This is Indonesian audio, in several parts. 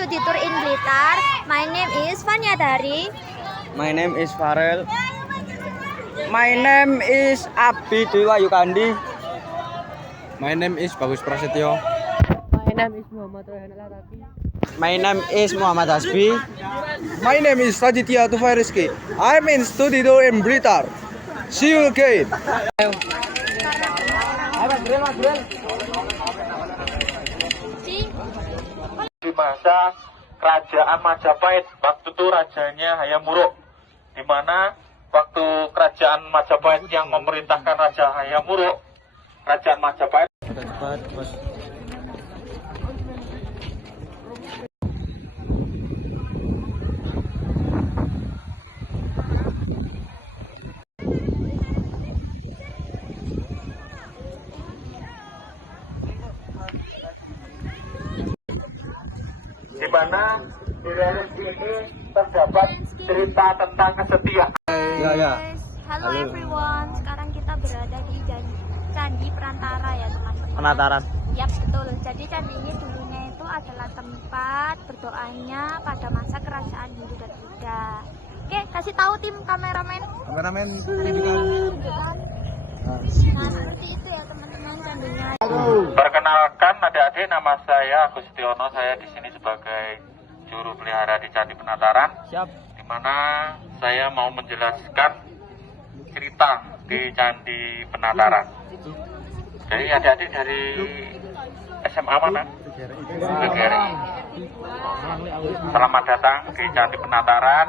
study tour in Blitar. My name is Fania Dari. My name is Farel. My name is Abi Dewa Yukandi. My name is Bagus Prasetyo. My name is Muhammad Rohan Al-Arabi. My name is Muhammad Hasbi. My name is Raditya Tufairizky. I'm in study tour in Blitar. See you again. Di masa kerajaan Majapahit, waktu itu rajanya Hayam Wuruk, di mana waktu kerajaan Majapahit yang memerintahkan Raja Hayam Wuruk, kerajaan Majapahit di mana di religi ini terdapat cerita tentang kesetiaan. Ya. Halo everyone. Sekarang kita berada di Candi Perantara ya teman-teman. Penataran. Ya betul. Jadi candi ini dulunya itu adalah tempat berdoanya pada masa kerajaan Hindu dan Buddha. Oke, kasih tahu tim kameramen. Kameramen. Tunjukkan. Nah seperti itu ya teman-teman candinya. Perkenalkan adik-adik, nama saya Agustiono. Saya di sini sebagai juru pelihara di Candi Penataran. Siap. Di mana saya mau menjelaskan cerita di Candi Penataran. Jadi adik-adik dari SMA mana? Negeri. Selamat datang di Candi Penataran.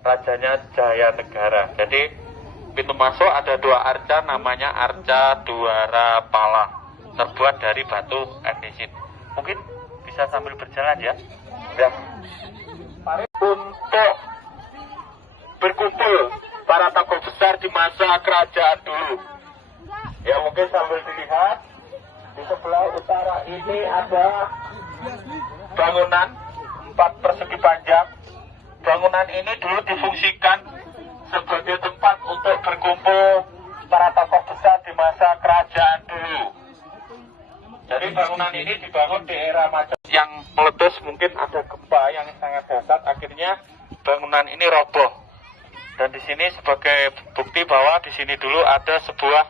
Rajanya Jaya Negara. Jadi pintu masuk ada dua arca, namanya Arca Dwara Pala, terbuat dari batu andesit. Mungkin bisa sambil berjalan ya. Untuk berkumpul para tokoh besar di masa kerajaan dulu. Ya mungkin sambil dilihat di sebelah utara ini ada bangunan 4 persegi panjang. Bangunan ini dulu difungsikan sebagai tempat untuk berkumpul para tokoh besar di masa kerajaan dulu. Jadi bangunan ini dibangun di era Majapahit yang meletus, mungkin ada gempa yang sangat dahsyat, akhirnya bangunan ini roboh. Dan di sini sebagai bukti bahwa di sini dulu ada sebuah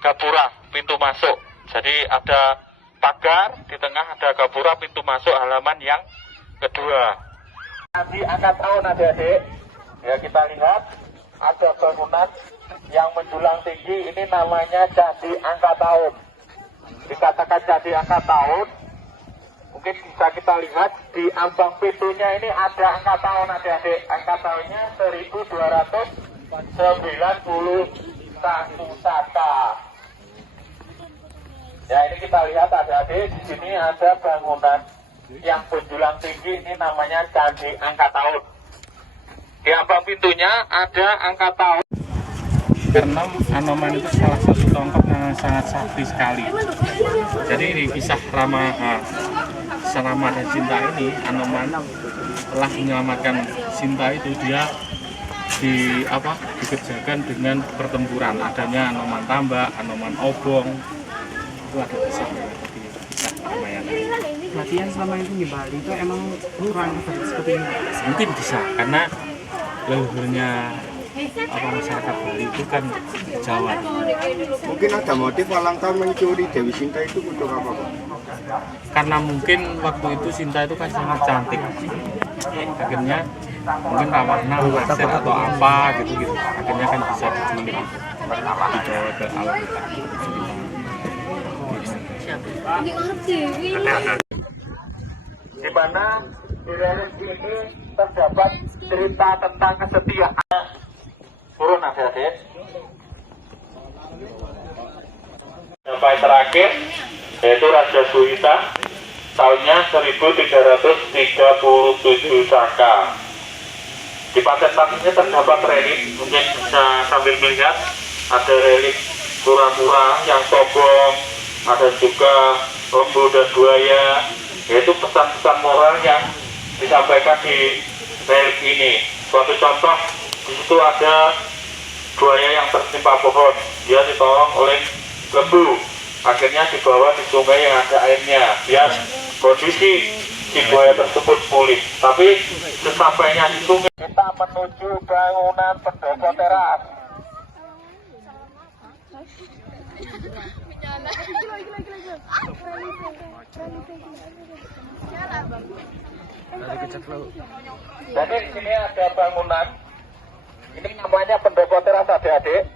gapura, pintu masuk. Jadi ada pagar, di tengah ada gapura, pintu masuk halaman yang kedua. Nanti angkat tahun adik-adik, ya kita lihat ada bangunan yang menjulang tinggi, ini namanya Candi Angka Tahun. Dikatakan Candi Angka Tahun, mungkin bisa kita lihat di ambang pintunya ini ada angka tahun adik-adik. Angka tahunnya 1291 Saka. Ya ini kita lihat adik-adik, di sini ada bangunan yang menjulang tinggi, ini namanya Candi Angka Tahun. Di ambang pintunya ada angka tahun. Karena Anoman itu salah satu tokoh yang sangat sakti sekali. Jadi di kisah Rama dan Sinta ini, Anoman telah menyelamatkan Sinta itu, dia dikerjakan dengan pertempuran. Adanya Anoman Tambak, Anoman Obong, itu ada kisah Ramayana. Latihan selama ini di Bali itu emang kurang seperti ini. Mungkin bisa karena leluhurnya masyarakat Bali itu kan Jawa. Mungkin ada motif walang tahun mencuri Dewi Sinta itu untuk apa, Pak? Karena mungkin waktu itu Sinta itu kan sangat cantik, akhirnya mungkin rawana nasir atau apa gitu, akhirnya kan bisa diculik, dibawa ke alam Di mana di religi ini terdapat cerita tentang kesetiaan. Turun adik-adik. Sampai terakhir yaitu Raja Suhita, tahunnya 1337 Saka. Di paten ini terdapat relik, mungkin bisa sambil melihat, ada relik kura-kura yang sombong, ada juga lembu dan buaya, yaitu pesan-pesan moral yang disampaikan di relik ini. Suatu contoh, di situ ada buaya yang tertimpa pohon, dia ditolong oleh lembu, akhirnya dibawa di sungai yang ada airnya, biar kondisi si buaya tersebut pulih. Tapi sesampainya di sungai, kita menuju bangunan pendopo teras. Jadi di sini ada bangunan. Ini namanya pendopo teras, adik-adik.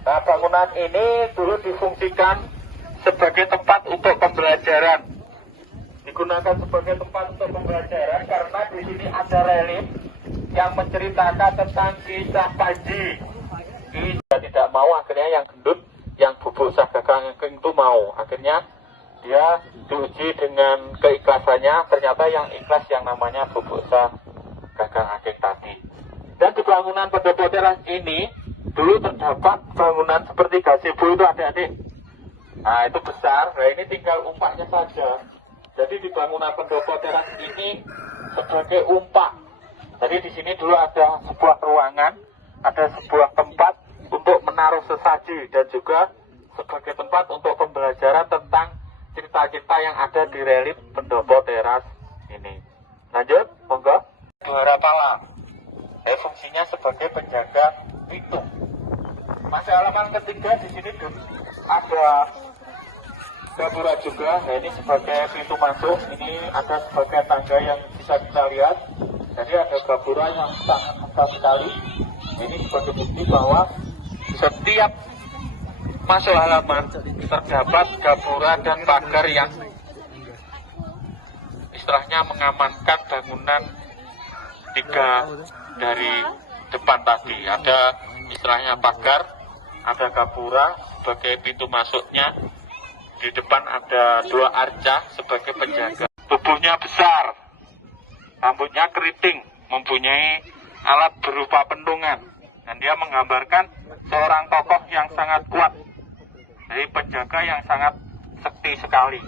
Nah, bangunan ini dulu difungsikan sebagai tempat untuk pembelajaran. Digunakan sebagai tempat untuk pembelajaran karena di sini ada relief yang menceritakan tentang kisah Panji. Dia tidak mau, akhirnya yang gendut, yang bubuk Sagagang itu mau. Akhirnya dia diuji dengan keikhlasannya. Ternyata yang ikhlas yang namanya bubuk Sagagang tadi. Dan di bangunan pendopo teras ini dulu terdapat bangunan seperti gazebo itu, adik-adik. Nah, itu besar. Nah, ini tinggal umpaknya saja. Jadi di bangunan pendopo teras ini sebagai umpak. Jadi di sini dulu ada sebuah ruangan, ada sebuah tempat untuk menaruh sesaji dan juga sebagai tempat untuk pembelajaran tentang cerita-cerita yang ada di relief pendopo teras ini. Lanjut, monggo. Juara pala. Fungsinya sebagai penjaga pintu. Masih halaman ketiga di sini ada gapura juga. Nah, ini sebagai pintu masuk. Ini ada sebagai tangga yang bisa kita lihat. Jadi ada gapura yang sangat besar sekali. Ini sebagai bukti bahwa setiap masuk halaman terdapat gapura dan pagar yang istilahnya mengamankan bangunan tiga dari depan tadi. Ada istilahnya pagar, ada gapura sebagai pintu masuknya. Di depan ada dua arca sebagai penjaga. Tubuhnya besar, rambutnya keriting, mempunyai alat berupa pentungan. Dan dia menggambarkan seorang tokoh yang sangat kuat. Jadi penjaga yang sangat sakti sekali.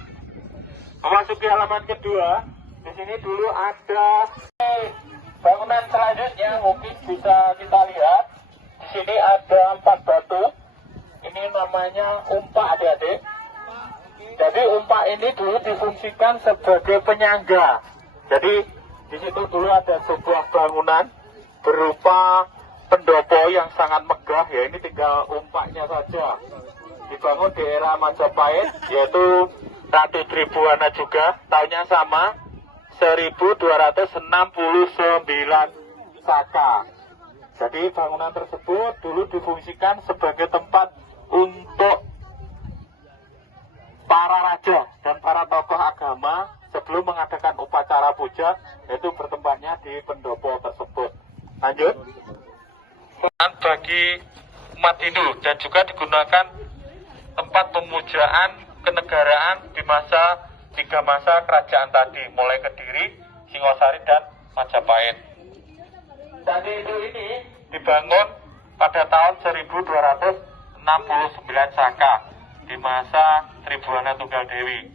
Memasuki halaman kedua, di sini dulu ada bangunan selanjutnya, mungkin bisa kita lihat. Di sini ada 4 batu. Ini namanya umpak, adik-adik. Jadi umpak ini dulu difungsikan sebagai penyangga. Jadi di situ dulu ada sebuah bangunan berupa pendopo yang sangat megah. Ya, ini tinggal umpaknya saja. Dibangun di era Majapahit, yaitu Ratu Tribhuwana juga. Tahunnya sama, 1269 Saka. Jadi bangunan tersebut dulu difungsikan sebagai tempat untuk para raja dan para tokoh agama sebelum mengadakan upacara puja, yaitu bertempatnya di pendopo tersebut. Lanjut. Bagi umat Hindu dan juga digunakan tempat pemujaan kenegaraan di tiga masa kerajaan tadi, mulai Kediri, Singosari, dan Majapahit. Candi Hindu ini dibangun pada tahun 1269 Saka di masa Tribhuwana Tunggal Dewi.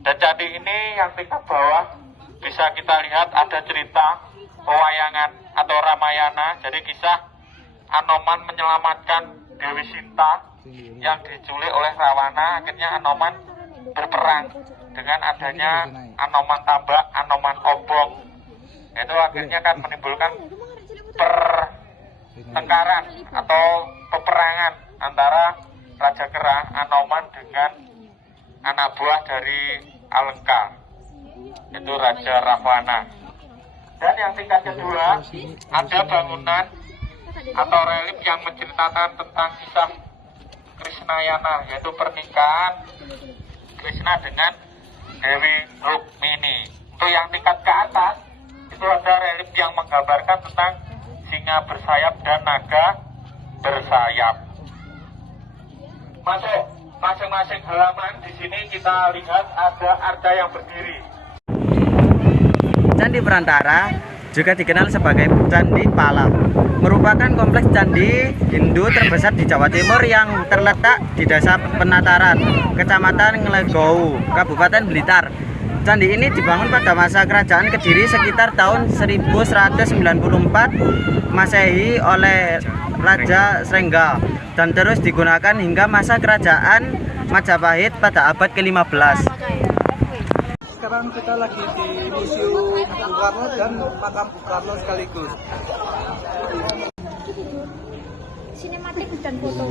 Dan candi ini yang tingkat bawah bisa kita lihat ada cerita pewayangan atau Ramayana. Jadi kisah Anoman menyelamatkan Dewi Sinta yang diculik oleh Rawana. Akhirnya Anoman berperang dengan adanya Anoman Tambak, Anoman Obong. Itu akhirnya kan menimbulkan pertengkaran atau peperangan antara Raja Kera Anoman dengan anak buah dari Alengka, itu Raja Rahwana. Dan yang tingkat kedua ada bangunan atau relief yang menceritakan tentang kisah Krishnayana, yaitu pernikahan Krishna dengan Dewi Rukmini. Untuk yang tingkat ke atas itu ada relief yang menggambarkan tentang singa bersayap dan naga bersayap. Masuk masing-masing halaman, di sini kita lihat ada arca yang berdiri. Candi Perantara juga dikenal sebagai Candi Pala, merupakan kompleks candi Hindu terbesar di Jawa Timur yang terletak di Desa Penataran, Kecamatan Nglegou, Kabupaten Blitar. Candi ini dibangun pada masa kerajaan Kediri sekitar tahun 1194 Masehi oleh Raja Srengga dan terus digunakan hingga masa kerajaan Majapahit pada abad ke-15. sekarang kita lagi di Museum Bung Karno dan Makam Bung Karno sekaligus. Sinematik dan foto.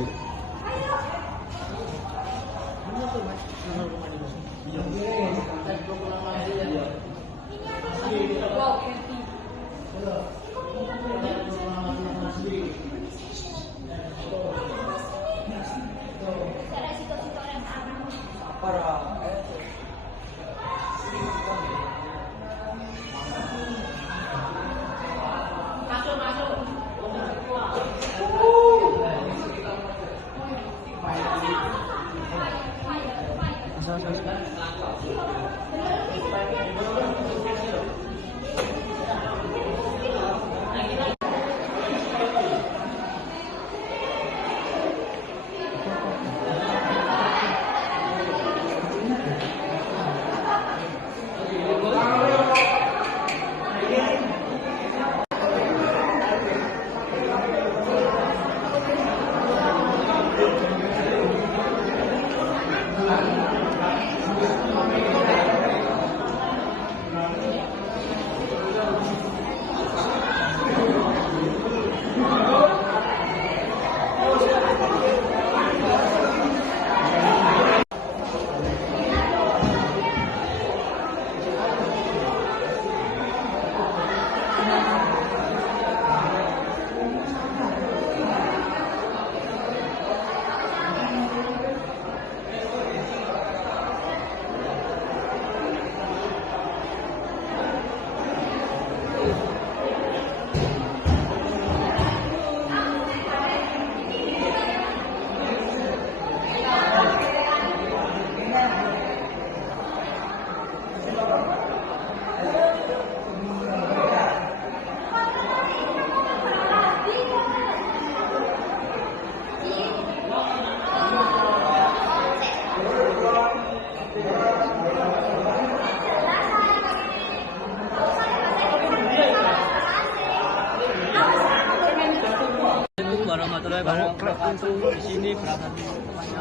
Warahmatullahi wabarakatuh. Di sini berada di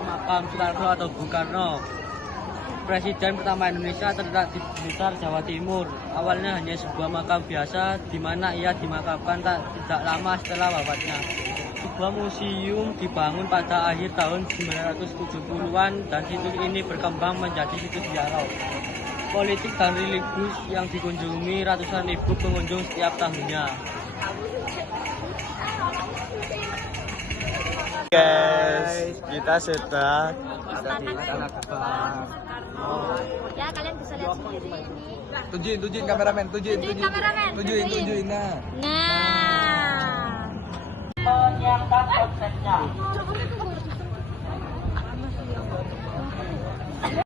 makam Soekarno atau Bung Karno. Presiden pertama Indonesia terletak di Blitar, Jawa Timur. Awalnya hanya sebuah makam biasa di mana ia dimakamkan tidak lama setelah wafatnya. Sebuah museum dibangun pada akhir tahun 1970-an dan situs ini berkembang menjadi situs ziarah politik dan religius yang dikunjungi ratusan ribu pengunjung setiap tahunnya. Guys, kita sudah Ada di Istana Gebang. Ya, kalian bisa lihat sendiri ini. Tujuin kameramen, tujuin. Kameramen. Tujuin. Nah. Menyiapkan konsepnya.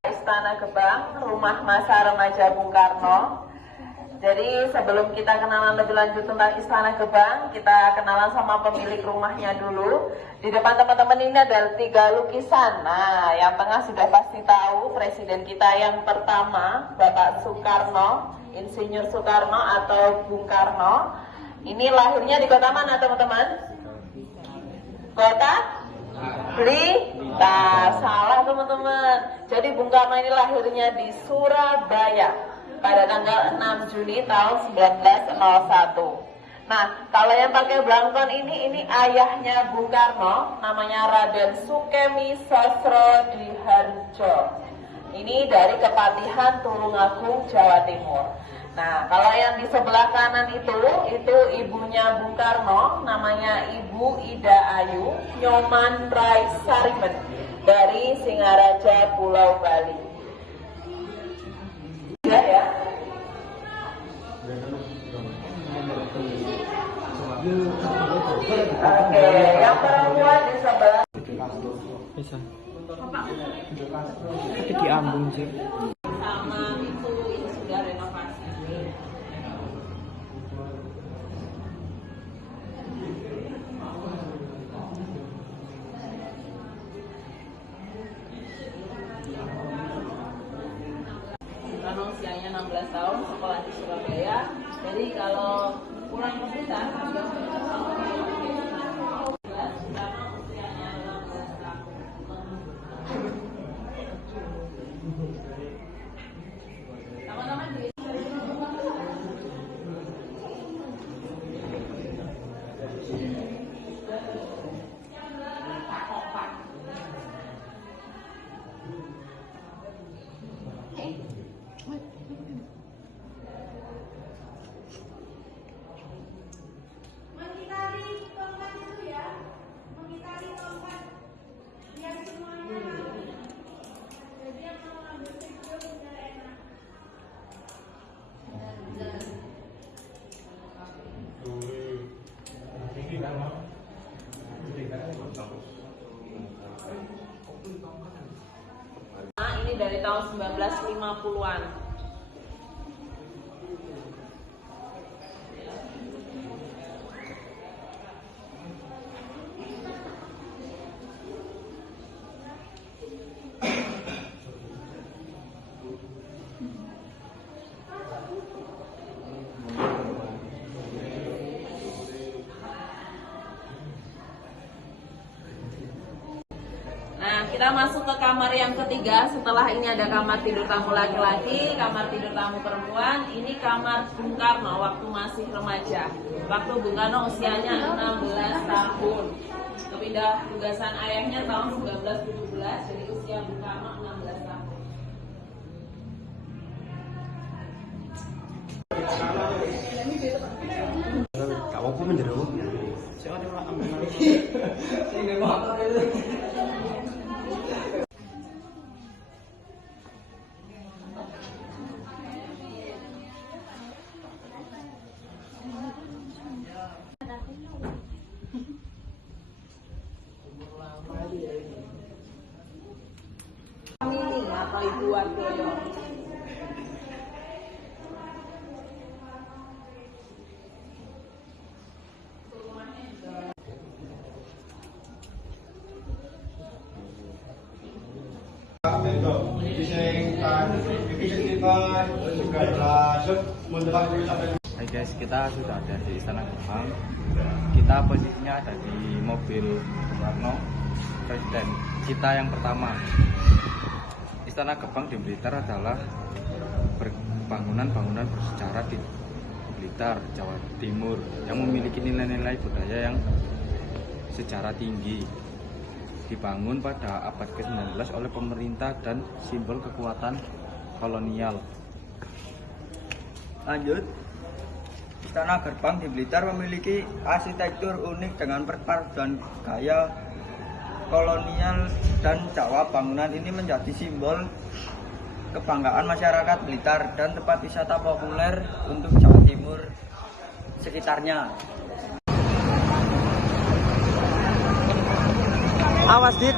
Istana Gebang, rumah masa remaja Bung Karno. Jadi sebelum kita kenalan lebih lanjut tentang Istana Gebang, kita kenalan sama pemilik rumahnya dulu. Di depan teman-teman ini ada 3 lukisan. Nah, yang tengah sudah pasti tahu presiden kita yang pertama, Bapak Soekarno, Insinyur Soekarno atau Bung Karno. Ini lahirnya di kota mana, teman-teman? Kota Blitar. Salah, teman-teman. Jadi Bung Karno ini lahirnya di Surabaya pada tanggal 6 Juni tahun 1901. Nah, kalau yang pakai belangkon ini ayahnya Bung Karno, namanya Raden Sukemi Sosrodiharjo. Ini dari Kepatihan Tulungagung, Jawa Timur. Nah, kalau yang di sebelah kanan itu ibunya Bung Karno, namanya Ibu Ida Ayu Nyoman Praisarimen dari Singaraja, Pulau Bali. Ya. Oke, yang perempuan di sebelah. Bisa. Tapi diambung sih. Sama itu ini sudah renovasi. Karena usianya 16 tahun, sekolah di Surabaya. Jadi kalau pulang ke Blitar, teman-teman tahun 1950-an. Nah, kita masuk ke kamar yang ketiga. Setelah ini ada kamar tidur tamu laki-laki, kamar tidur tamu perempuan. Ini kamar Bung Karno waktu masih remaja. Waktu Bung Karno usianya 16 tahun. Kepindah tugasan ayahnya tahun 1917, jadi usia Bung Karno 16 tahun. Kau apa menjadi? Ini apa ibu Wardoyo? Hai guys, kita sudah ada di Istana Gebang. Kita posisinya ada di mobil Bung Karno, presiden kita yang pertama. Istana Gebang di Blitar adalah bangunan-bangunan bersejarah di Blitar, Jawa Timur yang memiliki nilai-nilai budaya yang sejarah tinggi. Dibangun pada abad ke-19 oleh pemerintah dan simbol kekuatan kolonial. Lanjut, Istana Gerbang di Blitar memiliki arsitektur unik dengan perpaduan gaya kolonial dan Jawa. Bangunan ini menjadi simbol kebanggaan masyarakat Blitar dan tempat wisata populer untuk Jawa Timur sekitarnya. Awas Dit.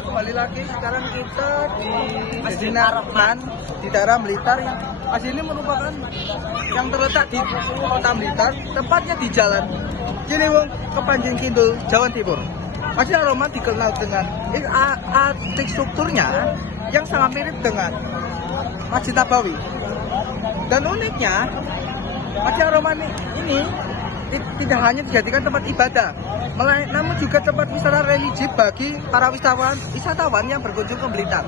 Kembali lagi, sekarang kita di Masjid Ar-Rahman di daerah Blitar. Yang masjid ini merupakan yang terletak di kota Blitar, tepatnya di Jalan Ciliwung, Kepanjen Kidul, Jawa Timur. Masjid Ar-Rahman dikenal dengan arsitekturnya yang sangat mirip dengan Masjid Nabawi. Dan uniknya, Masjid Ar-Rahman ini tidak hanya dijadikan tempat ibadah, namun juga tempat wisata religi bagi para wisatawan yang berkunjung ke Blitar.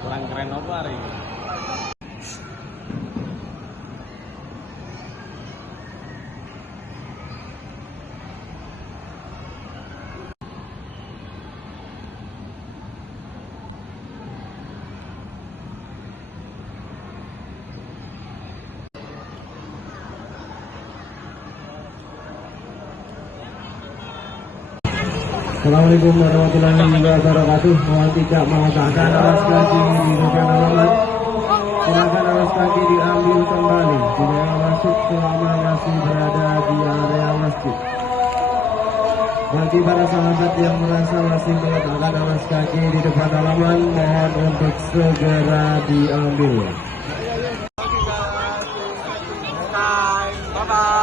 Kurang keren apa hari ini? Assalamualaikum warahmatullahi wabarakatuh. Mohon tidak meletakkan alas kaki di depan halaman. Silakan alas kaki diambil kembali. Tidak masuk selama masih berada di area masjid. Bagi para sahabat yang merasa masih meletakkan alas kaki di depan halaman, mohon untuk segera diambil. Bye bye.